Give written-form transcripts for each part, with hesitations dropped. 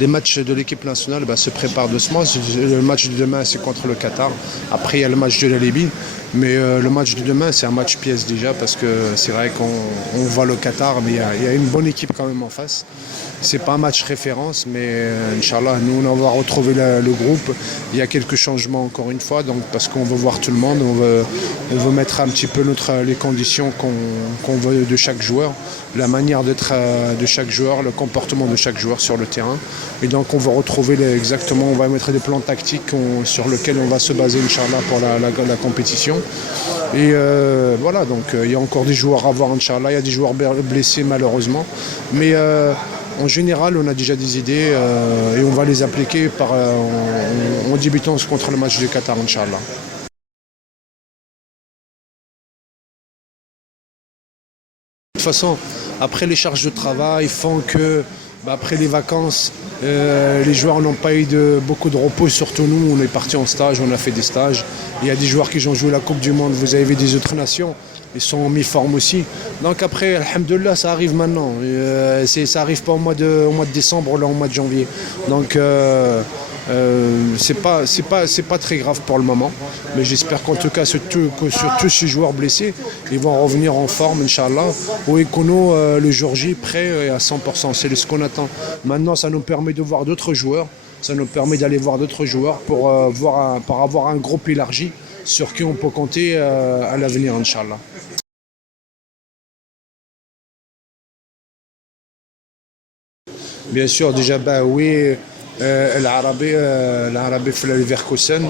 les matchs de l'équipe nationale se préparent doucement. Le match de demain, c'est contre le Qatar. Après, il y a le match de la Libye. Mais le match de demain, c'est un match pièce déjà parce que c'est vrai qu'on voit le Qatar, mais il y a une bonne équipe quand même en face. C'est pas un match référence, mais Inch'Allah, nous on va retrouver le groupe. Il y a quelques changements encore une fois, donc parce qu'on veut voir tout le monde, on veut mettre un petit peu les conditions qu'on veut de chaque joueur, la manière d'être de chaque joueur, le comportement de chaque joueur sur le terrain. Et donc on va retrouver exactement, on va mettre des plans tactiques sur lesquels on va se baser Inch'Allah pour la compétition. Et voilà, donc il y a encore des joueurs à voir Inch'Allah, il y a des joueurs blessés malheureusement. Mais en général, on a déjà des idées et on va les appliquer en débutant contre le match du Qatar, Inch'Allah. De toute façon, après les charges de travail font que, après les vacances, les joueurs n'ont pas eu beaucoup de repos, surtout nous, on est partis en stage, on a fait des stages. Il y a des joueurs qui ont joué la Coupe du Monde, vous avez vu des autres nations, ils sont en mi-forme aussi. Donc après, alhamdoulilah, ça arrive maintenant. Ça arrive pas au mois de décembre, là, au mois de janvier. Donc c'est pas très grave pour le moment. Mais j'espère qu'en tout cas, sur tous ces joueurs blessés, ils vont revenir en forme, Inch'Allah. Au Econo, le jour J, prêt à 100%. C'est ce qu'on attend. Maintenant, ça nous permet de voir d'autres joueurs. Ça nous permet d'aller voir d'autres joueurs pour avoir un groupe élargi sur qui on peut compter à l'avenir, Inch'Allah. Bien sûr, déjà, oui, l'Arabie في Leverkusen,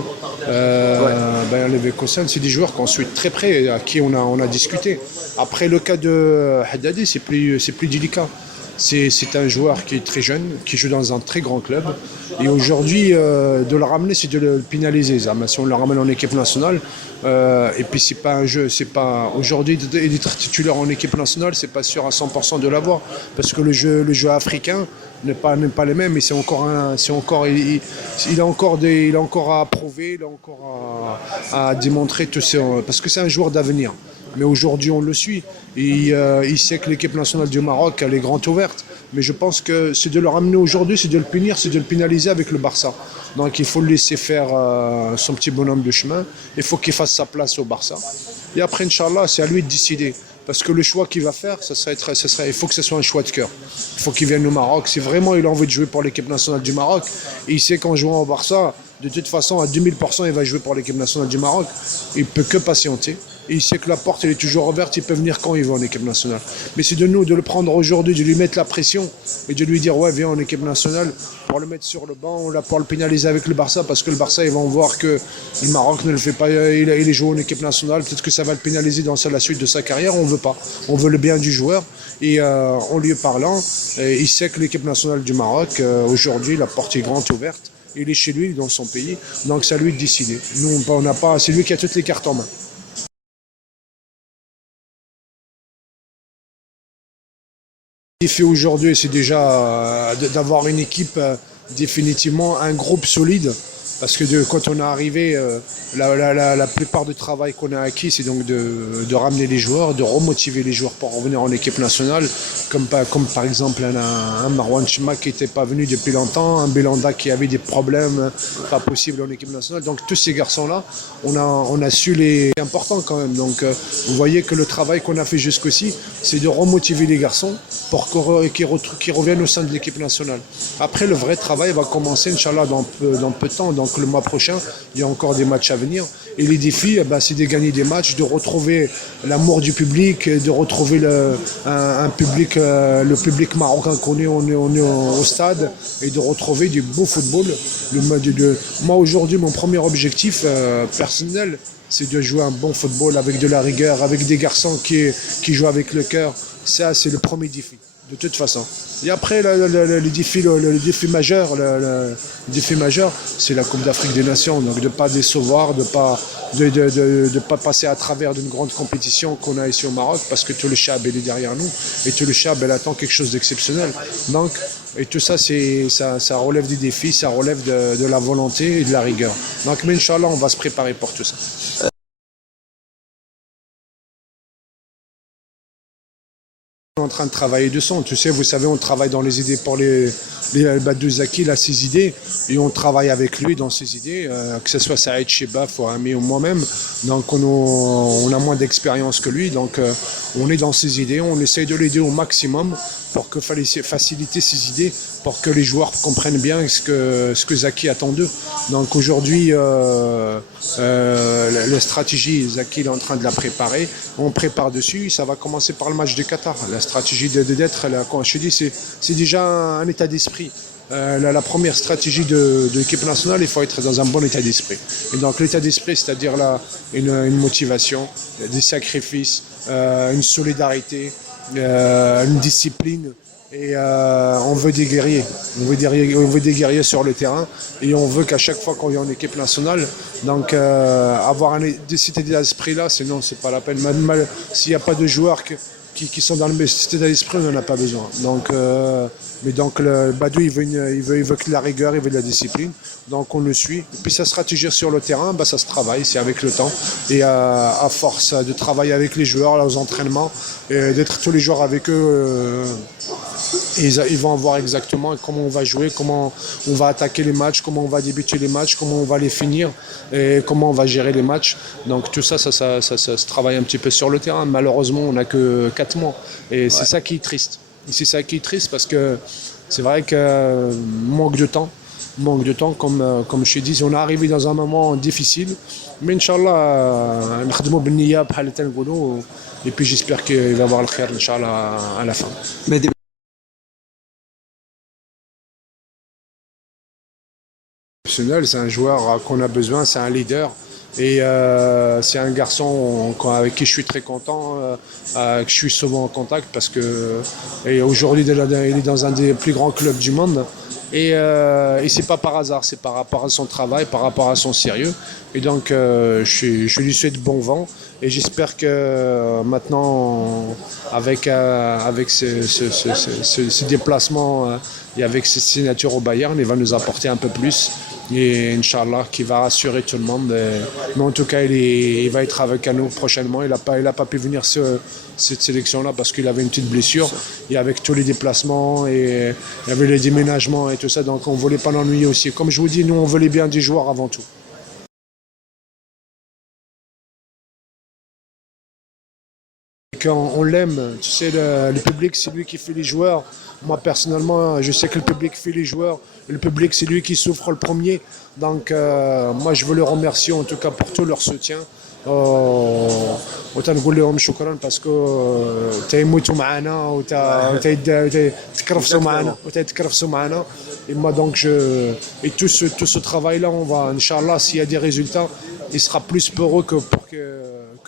Leverkusen, c'est des joueurs qu'on suit très près, à qui on a discuté. Après le cas de Haddadi, c'est plus délicat. C'est un joueur qui est très jeune, qui joue dans un très grand club. Et aujourd'hui, de le ramener, c'est de le pénaliser. Si on le ramène en équipe nationale, et puis c'est pas un jeu, c'est pas aujourd'hui d'être titulaire en équipe nationale, c'est pas sûr à 100% de l'avoir, parce que le jeu africain n'est pas les mêmes. Et il a encore à prouver, il a encore à démontrer parce que c'est un joueur d'avenir. Mais aujourd'hui, on le suit. Et il sait que l'équipe nationale du Maroc, elle est grande ouverte. Mais je pense que c'est de le ramener aujourd'hui, c'est de le punir, c'est de le pénaliser avec le Barça. Donc il faut le laisser faire son petit bonhomme de chemin. Il faut qu'il fasse sa place au Barça. Et après, Inch'Allah, c'est à lui de décider. Parce que le choix qu'il va faire, il faut que ce soit un choix de cœur. Il faut qu'il vienne au Maroc. Si vraiment il a envie de jouer pour l'équipe nationale du Maroc, et il sait qu'en jouant au Barça, de toute façon, à 2000%, il va jouer pour l'équipe nationale du Maroc. Il ne peut que patienter. Et il sait que la porte elle est toujours ouverte, il peut venir quand il veut en équipe nationale. Mais c'est de nous de le prendre aujourd'hui, de lui mettre la pression et de lui dire ouais, viens en équipe nationale, pour le mettre sur le banc, pour le pénaliser avec le Barça, parce que le Barça ils vont voir que le Maroc ne le fait pas, il est joué en équipe nationale, peut-être que ça va le pénaliser dans la suite de sa carrière. On ne veut pas. On veut le bien du joueur. Et en lui parlant, il sait que l'équipe nationale du Maroc, aujourd'hui, la porte est grande ouverte. Il est chez lui, dans son pays, donc c'est à lui de décider. Nous, on n'a pas, c'est lui qui a toutes les cartes en main. Le défi aujourd'hui, c'est déjà d'avoir une équipe, définitivement un groupe solide. Parce que quand on est arrivé, la plupart du travail qu'on a acquis, c'est donc de ramener les joueurs, de remotiver les joueurs pour revenir en équipe nationale. Comme par exemple un Marwan Chima qui n'était pas venu depuis longtemps, un Belanda qui avait des problèmes pas possibles en équipe nationale. Donc tous ces garçons-là, on a su les... C'est important quand même. Donc vous voyez que le travail qu'on a fait jusqu'ici, c'est de remotiver les garçons pour qu'ils reviennent au sein de l'équipe nationale. Après, le vrai travail va commencer, Inch'Allah, dans peu de temps. Donc le mois prochain, il y a encore des matchs à venir. Et les défis, c'est de gagner des matchs, de retrouver l'amour du public, de retrouver le public marocain qu'on est au stade, et de retrouver du beau football. Moi aujourd'hui, mon premier objectif personnel, c'est de jouer un bon football avec de la rigueur, avec des garçons qui jouent avec le cœur. Ça, c'est le premier défi, de toute façon. Et après, le défi majeur, c'est la Coupe d'Afrique des Nations. Donc de ne pas décevoir, de pas passer à travers d'une grande compétition qu'on a ici au Maroc, parce que tout le Chab est derrière nous, et tout le Chab elle attend quelque chose d'exceptionnel. Donc, et tout ça, ça relève des défis, ça relève de la volonté et de la rigueur. Donc, mais Inch'Allah, on va se préparer pour tout ça. On est en train de travailler dessus. Tu sais, vous savez, on travaille dans les idées pour Badou Zaki, il a ses idées, et on travaille avec lui dans ses idées, que ce soit Saïd Chebaf ou Ami ou moi-même. Donc on a moins d'expérience que lui, donc on est dans ses idées, on essaye de l'aider au maximum pour que faciliter ses idées, pour que les joueurs comprennent bien ce que Zaki attend d'eux. Donc aujourd'hui, la stratégie, Zaki est en train de la préparer, on prépare dessus, ça va commencer par le match du Qatar. La stratégie d'être, quand je te dis, c'est déjà un état d'esprit. La première stratégie de l'équipe nationale, il faut être dans un bon état d'esprit. Et donc l'état d'esprit, c'est-à-dire une motivation, des sacrifices, une solidarité, une discipline. Et on veut des guerriers. On veut des guerriers sur le terrain. Et on veut qu'à chaque fois qu'on vient en équipe nationale, donc avoir cet état d'esprit-là, sinon c'est pas la peine. S'il n'y a pas de joueurs qui sont dans le cet état d'esprit, on n'en a pas besoin. Donc, mais donc le Badou, il veut que la rigueur, il veut de la discipline. Donc on le suit. Et puis sa stratégie sur le terrain, ça se travaille, c'est avec le temps. Et à force de travailler avec les joueurs, aux entraînements, et d'être tous les jours avec eux, ils vont voir exactement comment on va jouer, comment on va attaquer les matchs, comment on va débuter les matchs, comment on va les finir et comment on va gérer les matchs. Donc tout ça se travaille un petit peu sur le terrain. Malheureusement, on n'a que 4 mois. Et c'est ça qui est triste. Et c'est ça qui est triste parce que c'est vrai que manque de temps, comme je t'ai dit, on est arrivé dans un moment difficile. Mais Inch'Allah, et puis j'espère qu'il va y avoir le khair, Inch'Allah, à la fin. C'est un joueur qu'on a besoin, c'est un leader et c'est un garçon avec qui je suis très content, que je suis souvent en contact parce que aujourd'hui il est dans un des plus grands clubs du monde et c'est pas par hasard, c'est par rapport à son travail, par rapport à son sérieux et donc je lui souhaite bon vent et j'espère que maintenant avec ce déplacement et avec cette signature au Bayern, il va nous apporter un peu plus. Et Inch'Allah, qui va rassurer tout le monde. Mais en tout cas, il va être avec nous prochainement. Il n'a pas pu venir cette sélection-là parce qu'il avait une petite blessure. Et avec tous les déplacements, et il y avait les déménagements et tout ça, donc on ne voulait pas l'ennuyer aussi. Comme je vous dis, nous, on voulait bien des joueurs avant tout. Quand on l'aime, tu sais, le public, c'est lui qui fait les joueurs. Moi, personnellement, je sais que le public fait les joueurs. Le public, c'est lui qui souffre le premier. Donc, moi, je veux le remercier en tout cas pour tout leur soutien. وتنقول لهم شكرا باسكو تيموتوا معنا وتكرفسوا معنا وتتكرفسوا معنا. Et moi donc et tout ce travail là, on va Inch'Allah, s'il y a des résultats, il sera plus pour eux que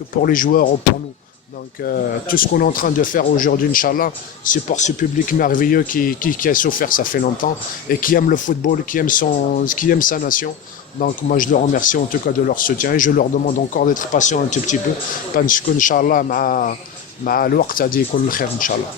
pour les joueurs ou pour nous. Donc tout ce qu'on est en train de faire aujourd'hui, Inch'Allah, c'est pour ce public merveilleux qui a souffert, ça fait longtemps, et qui aime le football, qui aime sa nation. Donc moi je les remercie en tout cas de leur soutien et je leur demande encore d'être patient un tout petit peu. Parce qu'Inch'Allah, مع الوقت غادي يكون الخير إن شاء الله.